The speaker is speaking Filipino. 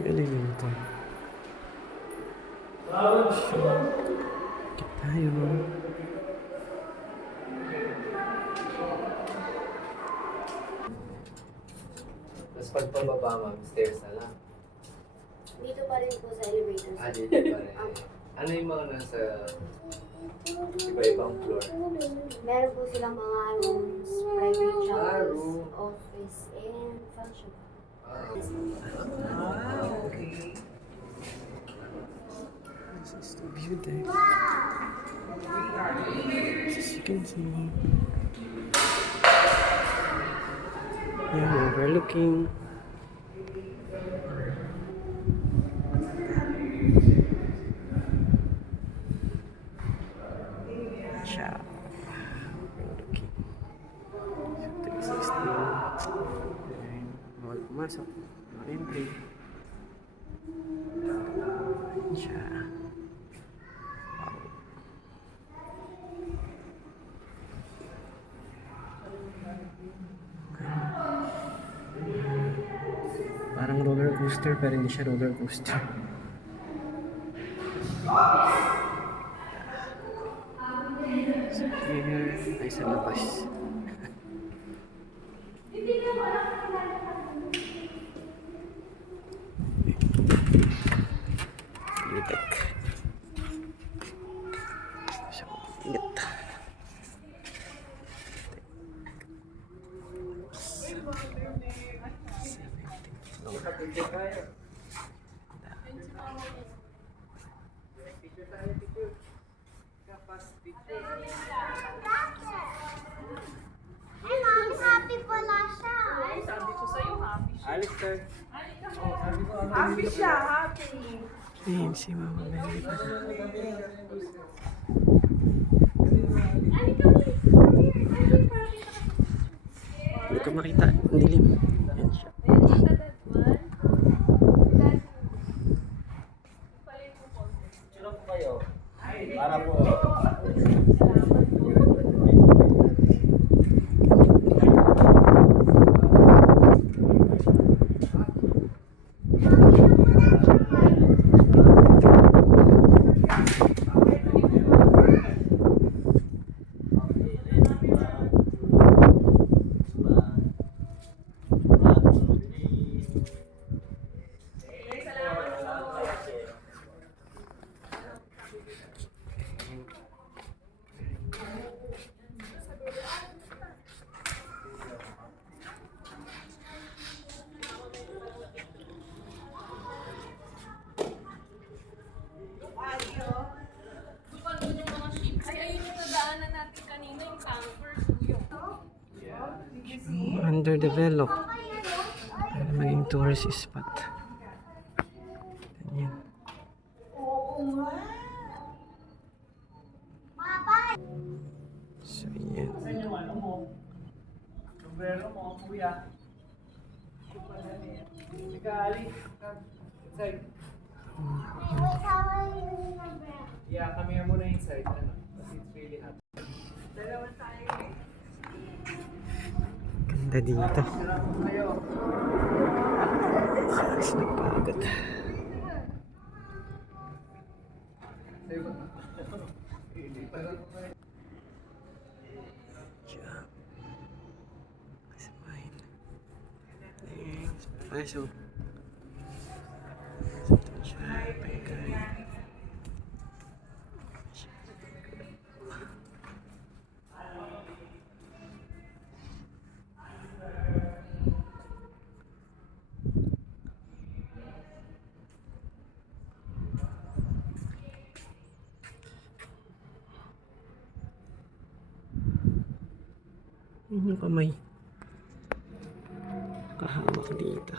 Elevator. Kita tayo. Tapos pag pababa, ma'am, stairs na lang. Dito pa rin po sa elevator. Dito pa rin. Ano yung mga nasa iba-ibang floor? Meron po silang mga rooms, private showers, room. office, and function. Okay. This is the view deck. As you can see. Yeah, overlooking. Siya. Overlooking. 360. Then, bawal pumasok. No entry. Ayan siya. Parang roller coaster pero hindi siya roller coaster. So here ay sa labas. Litek. So, ingat. Ay, mami, happy pala siya. Sabi ko sa'yo, happy siya. Alistair. Happy siya, happy. Ayun si Mama Mary pa. Hindi ko makita. Ang dilim. Yan siya. Sino po kayo? Para po. Ay, ayun yung nadaanan natin kanina, yung camper, yung. Underdeveloped. Para maging tourist spot. Ganyan. So, yan. Saan yung ano mo? Sombrero mo, kuya. Ika, Ali. Inside. Yeah, kami nga muna inside. Ano? Kasi it's really hot. Dalawa tayo eh. Ganda dito. Sarap po kayo. Mas nagpagod. Sa'yo ba? Diyan. Smile. Thanks. Paso. Ito siya. Pagkay. Yun yung kamay. Kahawak dito.